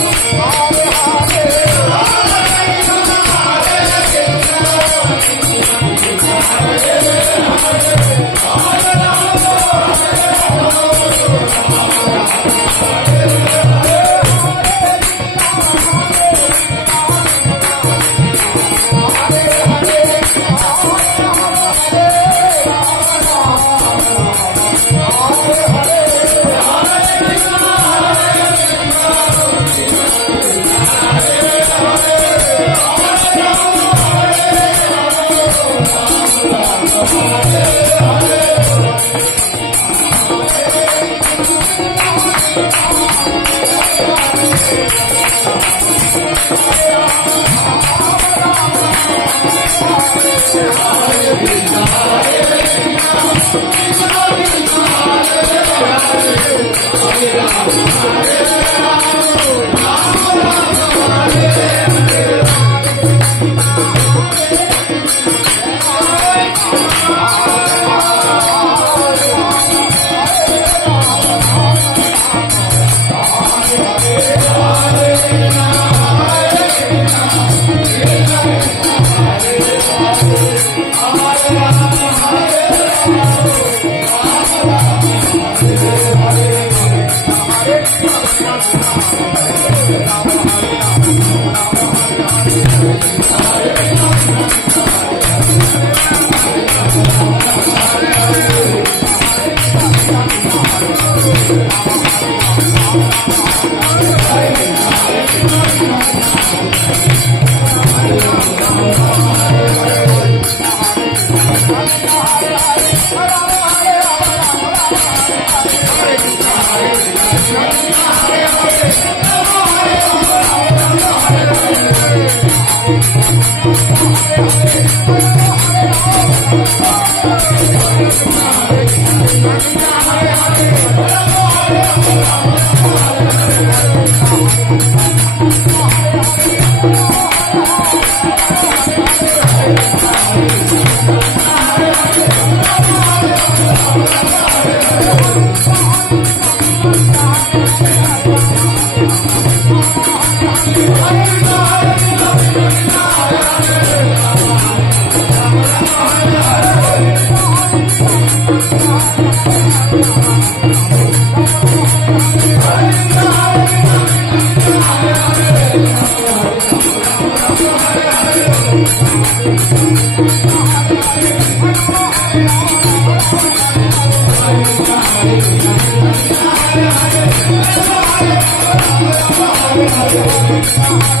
Oh,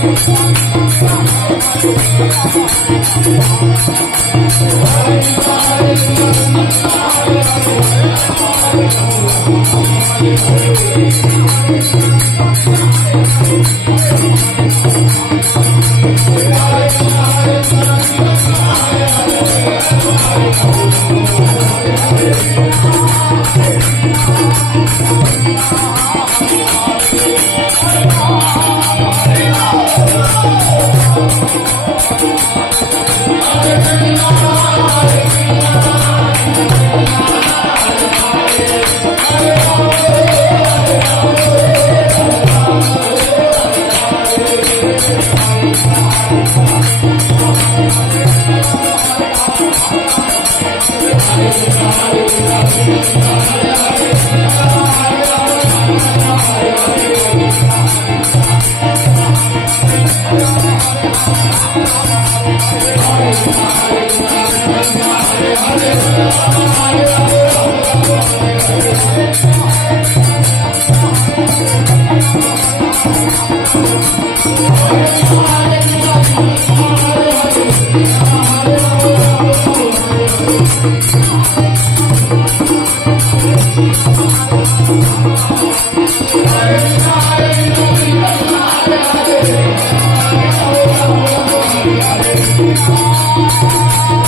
i Thank you. sorry, sorry, sorry, sorry, sorry, sorry, sorry, I'm I'm I'm I'm r r Thank you. Hare Hare Thank you.